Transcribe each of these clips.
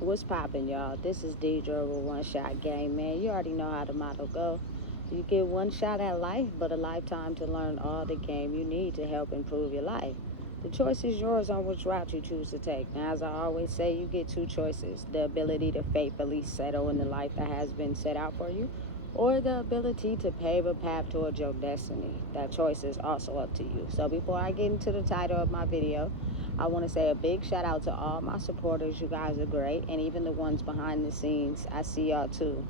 What's poppin', y'all? This is Deidre with One Shot Game, man. You already know how the motto go. You get one shot at life, but a lifetime to learn all the game you need to help improve your life. The choice is yours on which route you choose to take. Now, as I always say, you get two choices: the ability to faithfully settle in the life that has been set out for you, or the ability to pave a path towards your destiny. That choice is also up to you. So before I get into the title of my video, I want to say a big shout out to all my supporters. You guys are great. And even the ones behind the scenes, I see y'all too.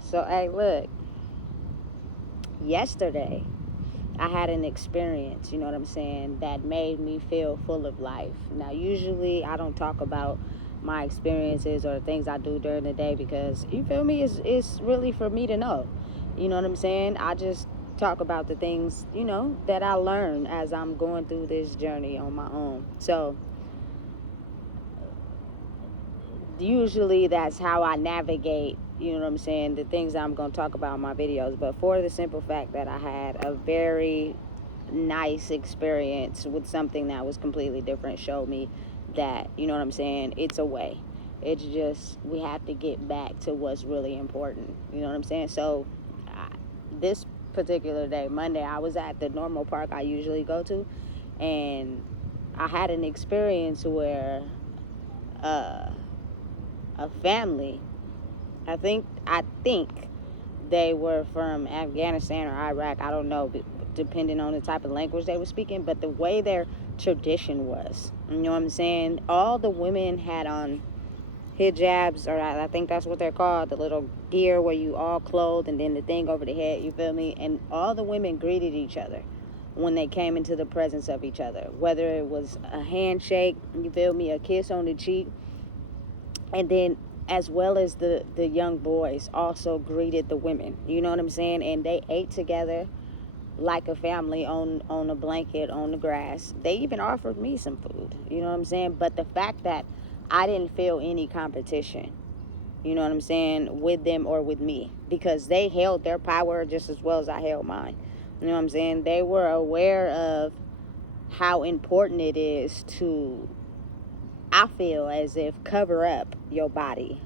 So, hey, look, yesterday I had an experience, you know what I'm saying, that made me feel full of life. Now, usually I don't talk about my experiences or things I do during the day because, you feel me, it's really for me to know. You know what I'm saying? I just talk about the things, that I learn as I'm going through this journey on my own. So, usually that's how I navigate, you know what I'm saying, the things I'm going to talk about in my videos. But for the simple fact that I had a very nice experience with something that was completely different, showed me that, you know what I'm saying, it's a way. It's just, we have to get back to what's really important, you know what I'm saying? So this particular day, Monday, I was at the normal park I usually go to, and I had an experience where a family, I think they were from Afghanistan or Iraq, I don't know, depending on the type of language they were speaking, but the way their tradition was, you know what I'm saying, all the women had on hijabs, or I think that's what they're called, the little gear where you all clothed and then the thing over the head, you feel me, and all the women greeted each other when they came into the presence of each other, whether it was a handshake, you feel me, a kiss on the cheek, and then as well as the young boys also greeted the women, you know what I'm saying, and they ate together like a family on a blanket on the grass. They even offered me some food, you know what I'm saying, but the fact that I didn't feel any competition, you know what I'm saying, with them or with me, because they held their power just as well as I held mine, you know what I'm saying. They were aware of how important it is to, I feel as if, cover up your body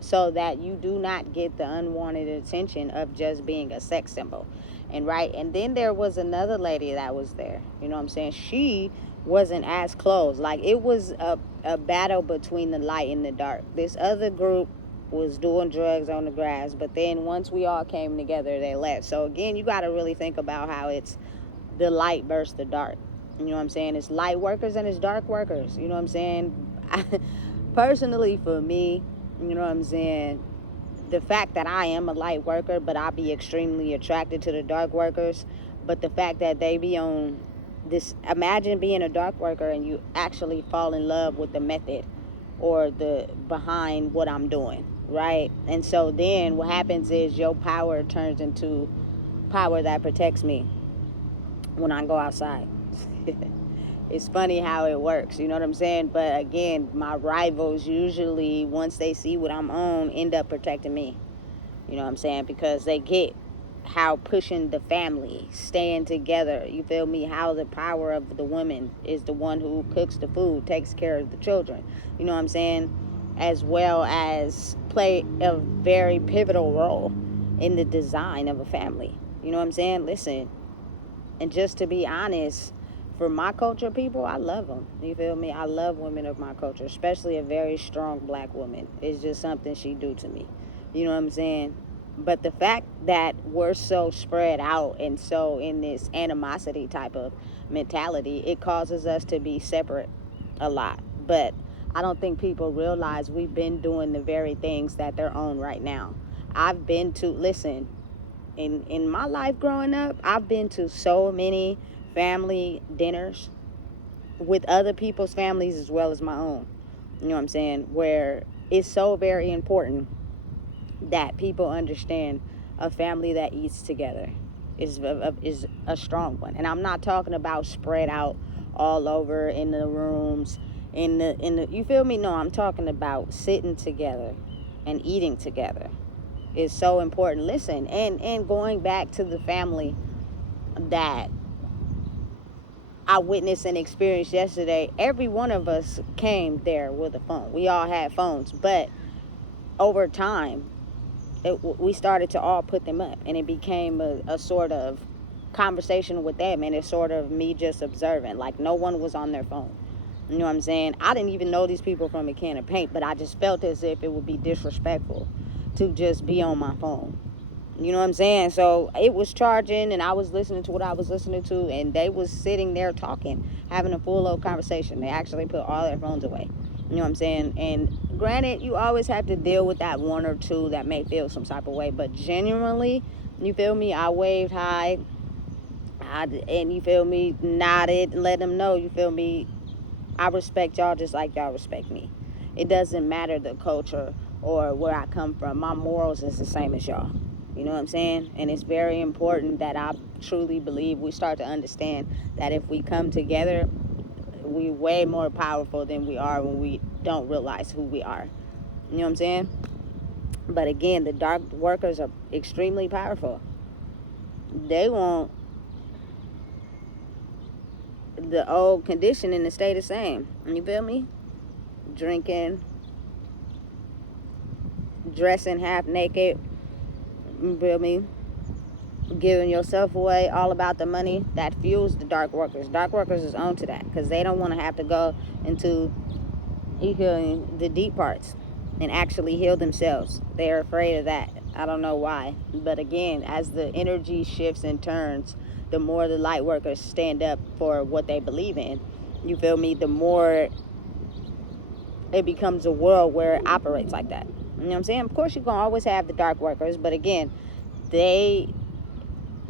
so that you do not get the unwanted attention of just being a sex symbol. And then there was another lady that was there, you know what I'm saying, she wasn't as close, like it was a battle between the light and the dark. This other group was doing drugs on the grass, but then once we all came together, they left. So again, you got to really think about how it's the light versus the dark, you know what I'm saying, it's light workers and it's dark workers, you know what I'm saying. Personally, for me, you know what I'm saying, the fact that I am a light worker, but I be extremely attracted to the dark workers. But the fact that they be on this, imagine being a dark worker and you actually fall in love with the method or the behind what I'm doing, right? And so then what happens is your power turns into power that protects me when I go outside. It's funny how it works, you know what I'm saying? But again, my rivals usually, once they see what I'm on, end up protecting me. You know what I'm saying? Because they get how pushing the family, staying together, you feel me? How the power of the woman is the one who cooks the food, takes care of the children. You know what I'm saying? As well as play a very pivotal role in the design of a family. You know what I'm saying? Listen, and just to be honest, for my culture people, I love them. You feel me? I love women of my culture, especially a very strong black woman. It's just something she do to me. You know what I'm saying? But the fact that we're so spread out and so in this animosity type of mentality, it causes us to be separate a lot. But I don't think people realize we've been doing the very things that they're on right now. I've been to, listen, in my life growing up, I've been to so many family dinners with other people's families as well as my own. You know what I'm saying? Where it's so very important that people understand a family that eats together is a strong one. And I'm not talking about spread out all over in the rooms, in the you feel me? No, I'm talking about sitting together and eating together is so important. Listen, and going back to the family that I witnessed and experienced yesterday, every one of us came there with a phone. We all had phones, but over time, we started to all put them up, and it became a sort of conversation with them, and it's sort of me just observing. Like, no one was on their phone. You know what I'm saying? I didn't even know these people from a can of paint, but I just felt as if it would be disrespectful to just be on my phone. You know what I'm saying? So it was charging, and I was listening to what I was listening to, and they was sitting there talking, having a full old conversation. They actually put all their phones away. You know what I'm saying? And granted, you always have to deal with that one or two that may feel some type of way, but genuinely, you feel me? I waved hi, and you feel me? Nodded, and let them know, you feel me? I respect y'all just like y'all respect me. It doesn't matter the culture or where I come from. My morals is the same as y'all. You know what I'm saying? And it's very important that I truly believe we start to understand that if we come together, we way more powerful than we are when we don't realize who we are. You know what I'm saying? But again, the dark workers are extremely powerful. They want the old conditioning to stay the same. You feel me? Drinking, dressing half naked, you feel me? Giving yourself away, all about the money. That fuels the dark workers. Dark workers is on to that because they don't want to have to go into healing the deep parts and actually heal themselves. They're afraid of that. I don't know why. But again, as the energy shifts and turns, the more the light workers stand up for what they believe in, you feel me, the more it becomes a world where it operates like that. You know what I'm saying? Of course, you're going to always have the dark workers, but again, they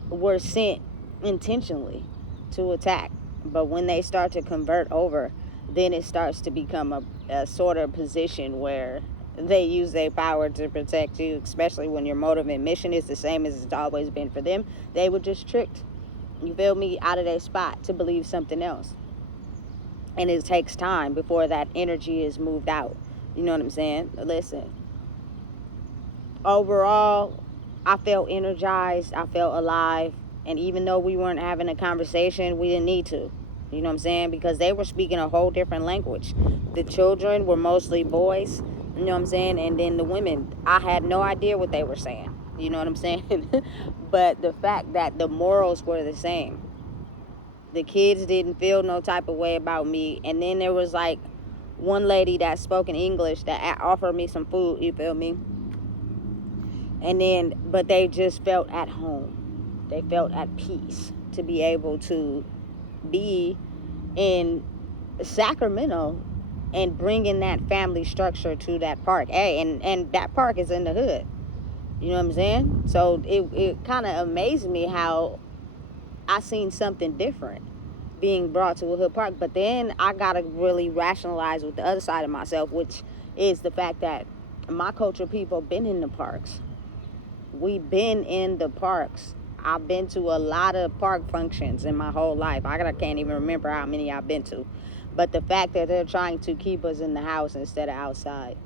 were sent intentionally to attack. But when they start to convert over, then it starts to become a sort of position where they use their power to protect you, especially when your motive and mission is the same as it's always been for them. They were just tricked, you feel me, out of their spot to believe something else. And it takes time before that energy is moved out. You know what I'm saying? Listen, overall, I felt energized. I felt alive. And even though we weren't having a conversation, we didn't need to. You know what I'm saying? Because they were speaking a whole different language. The children were mostly boys. You know what I'm saying? And then the women, I had no idea what they were saying. You know what I'm saying? But the fact that the morals were the same. The kids didn't feel no type of way about me. And then there was like one lady that spoke in English that offered me some food, you feel me? And then, but they just felt at home. They felt at peace to be able to be in Sacramento and bringing that family structure to that park. Hey, and that park is in the hood. You know what I'm saying? So it kind of amazed me how I seen something different being brought to a hood park. But then I got to really rationalize with the other side of myself, which is the fact that my culture people been in the parks. We've been in the parks. I've been to a lot of park functions in my whole life. I can't even remember how many I've been to. But the fact that they're trying to keep us in the house instead of outside.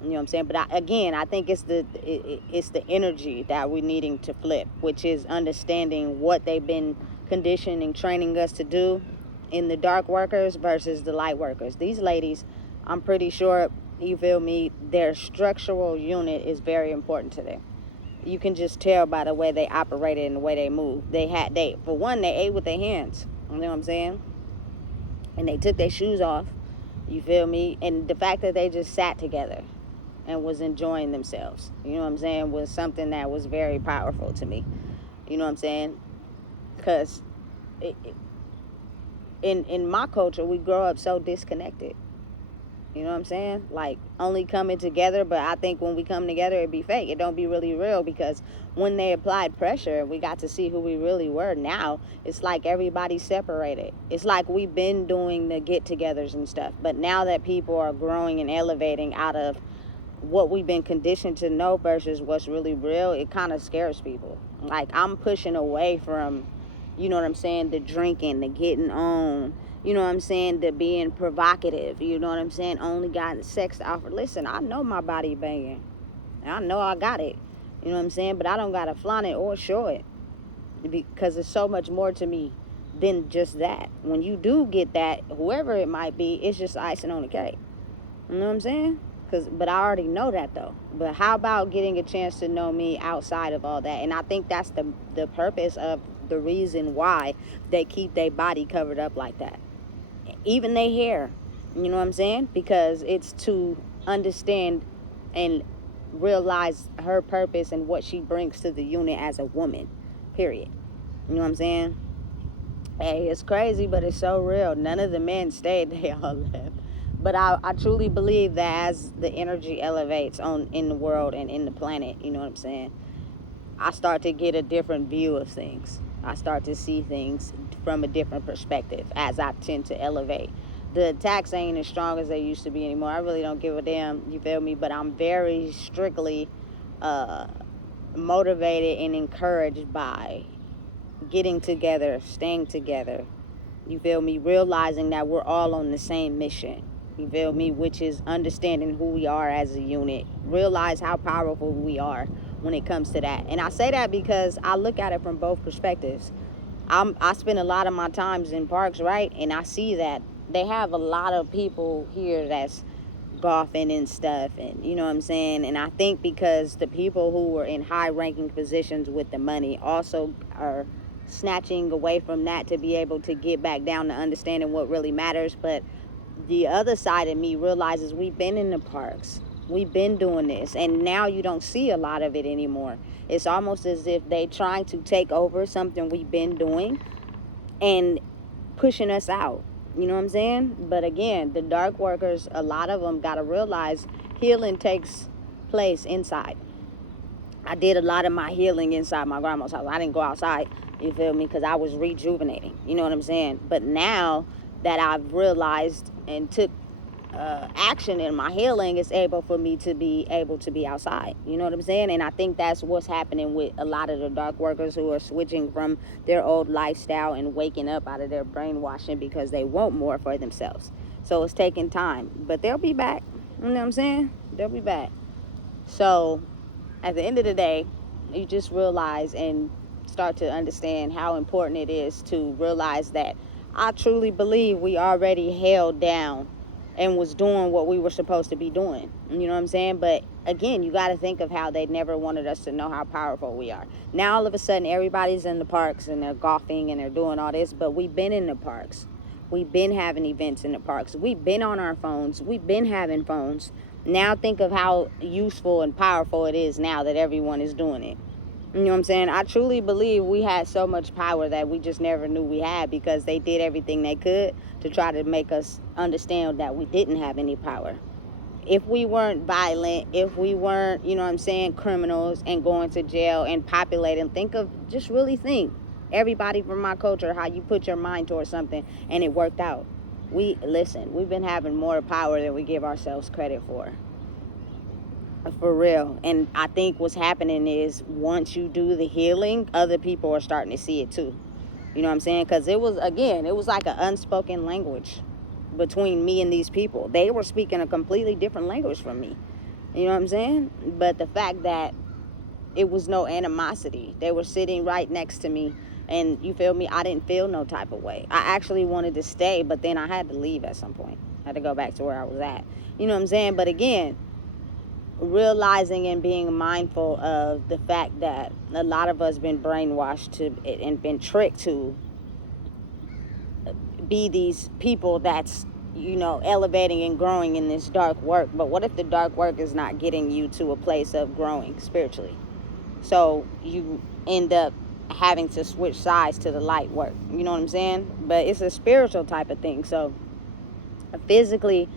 You know what I'm saying? But I think it's the energy that we're needing to flip, which is understanding what they've been conditioning, training us to do in the dark workers versus the light workers. These ladies, I'm pretty sure, you feel me, their structural unit is very important to them. You can just tell by the way they operated and the way they moved. For one, they ate with their hands. You know what I'm saying? And they took their shoes off. You feel me? And the fact that they just sat together and was enjoying themselves, you know what I'm saying, was something that was very powerful to me. You know what I'm saying? Because in my culture, we grow up so disconnected. You know what I'm saying? Like, only coming together, but I think when we come together, it be fake. It don't be really real, because when they applied pressure, we got to see who we really were. Now, it's like everybody's separated. It's like we've been doing the get-togethers and stuff, but now that people are growing and elevating out of what we've been conditioned to know versus what's really real, it kind of scares people. Like, I'm pushing away from, you know what I'm saying, the drinking, the getting on, you know what I'm saying, the being provocative, you know what I'm saying, only got sex to offer. Listen, I know my body banging. I know I got it, you know what I'm saying, but I don't got to flaunt it or show it, because there's so much more to me than just that. When you do get that, whoever it might be, it's just icing on the cake. You know what I'm saying? But I already know that though. But how about getting a chance to know me outside of all that? And I think that's the purpose of the reason why they keep their body covered up like that. Even their hair. You know what I'm saying? Because it's to understand and realize her purpose and what she brings to the unit as a woman. Period. You know what I'm saying? Hey, it's crazy, but it's so real. None of the men stayed, they all left. But I truly believe that as the energy elevates in the world and in the planet, you know what I'm saying, I start to get a different view of things. I start to see things from a different perspective as I tend to elevate. The attacks ain't as strong as they used to be anymore. I really don't give a damn, you feel me? But I'm very strictly motivated and encouraged by getting together, staying together, you feel me, realizing that we're all on the same mission, you feel me, which is understanding who we are as a unit, realize how powerful we are when it comes to that. And I say that because I look at it from both perspectives. I spend a lot of my times in parks, right, and I see that they have a lot of people here that's golfing and stuff, and you know what I'm saying, and I think because the people who were in high ranking positions with the money also are snatching away from that to be able to get back down to understanding what really matters. But the other side of me realizes we've been in the parks, we've been doing this, and now you don't see a lot of it anymore. It's almost as if they trying to take over something we've been doing and pushing us out. You know what I'm saying? But again, the dark workers, a lot of them got to realize healing takes place inside. I did a lot of my healing inside my grandma's house. I didn't go outside, you feel me, because I was rejuvenating. You know what I'm saying? But now that I've realized and took action in my healing, it's able for me to be able to be outside. You know what I'm saying? And I think that's what's happening with a lot of the dark workers who are switching from their old lifestyle and waking up out of their brainwashing because they want more for themselves. So it's taking time, but they'll be back. You know what I'm saying? They'll be back. So at the end of the day, you just realize and start to understand how important it is to realize that I truly believe we already held down and was doing what we were supposed to be doing. You know what I'm saying? But again, you got to think of how they never wanted us to know how powerful we are. Now all of a sudden everybody's in the parks and they're golfing and they're doing all this, but we've been in the parks. We've been having events in the parks. We've been on our phones. We've been having phones. Now think of how useful and powerful it is now that everyone is doing it. You know what I'm saying? I truly believe we had so much power that we just never knew we had because they did everything they could to try to make us understand that we didn't have any power. If we weren't violent, if we weren't, you know what I'm saying, criminals and going to jail and populating, just really think. Everybody from my culture, how you put your mind towards something and it worked out. We've been having more power than we give ourselves credit for. For real. And I think what's happening is once you do the healing, other people are starting to see it too. You know what I'm saying? Because it was like an unspoken language between me and these people. They were speaking a completely different language from me. You know what I'm saying? But the fact that it was no animosity. They were sitting right next to me. And you feel me? I didn't feel no type of way. I actually wanted to stay, but then I had to leave at some point. I had to go back to where I was at. You know what I'm saying? But again, realizing and being mindful of the fact that a lot of us been brainwashed to and been tricked to be these people that's, you know, elevating and growing in this dark work. But what if the dark work is not getting you to a place of growing spiritually? So you end up having to switch sides to the light work. You know what I'm saying? But it's a spiritual type of thing. So physically,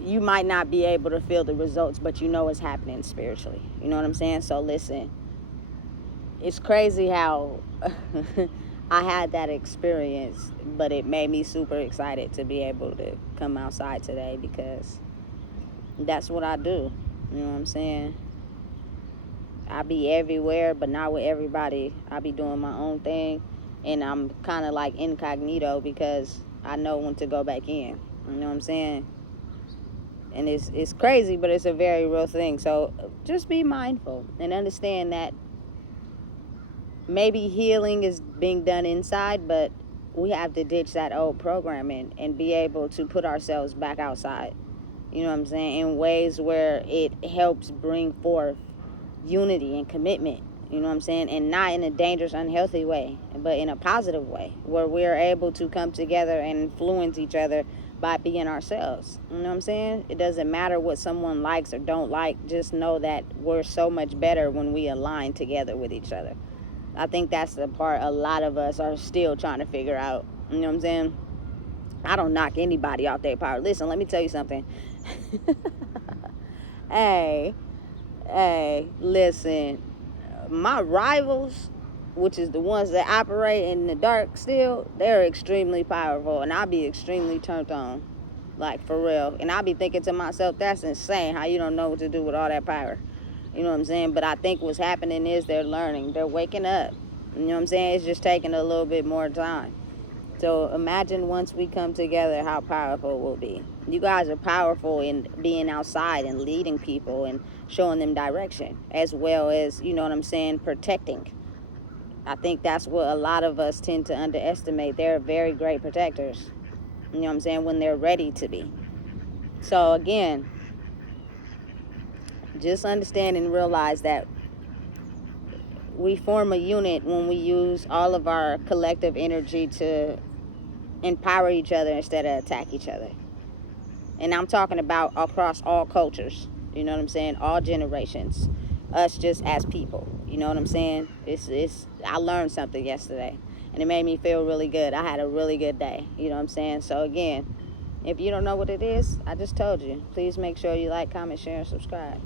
you might not be able to feel the results, but you know it's happening spiritually. You know what I'm saying? So listen, it's crazy how I had that experience, but it made me super excited to be able to come outside today because that's what I do. You know what I'm saying? I be everywhere, but not with everybody. I be doing my own thing, and I'm kind of like incognito because I know when to go back in. You know what I'm saying? And it's crazy, but it's a very real thing. So just be mindful and understand that maybe healing is being done inside, but we have to ditch that old programming and be able to put ourselves back outside. You know what I'm saying? In ways where it helps bring forth unity and commitment. You know what I'm saying? And not in a dangerous, unhealthy way, but in a positive way, where we're able to come together and influence each other by being ourselves. You know what I'm saying? It doesn't matter what someone likes or don't like. Just know that we're so much better when we align together with each other. I think that's the part a lot of us are still trying to figure out. You know what I'm saying? I don't knock anybody off their power. Listen, let me tell you something. hey, listen. My rivals, which is the ones that operate in the dark still, they're extremely powerful, and I'll be extremely turned on. Like, for real. And I'll be thinking to myself, that's insane how you don't know what to do with all that power. You know what I'm saying? But I think what's happening is they're learning. They're waking up. You know what I'm saying? It's just taking a little bit more time. So imagine once we come together how powerful we'll be. You guys are powerful in being outside and leading people and showing them direction, as well as, you know what I'm saying, protecting. I think that's what a lot of us tend to underestimate. They're very great protectors, you know what I'm saying, when they're ready to be. So again, just understand and realize that we form a unit when we use all of our collective energy to empower each other instead of attack each other. And I'm talking about across all cultures, you know what I'm saying, all generations, us just as people, you know what I'm saying. I learned something yesterday, and it made me feel really good. I had a really good day, you know what I'm saying. So again, if you don't know what it is, I just told you. Please make sure you like, comment, share, and subscribe.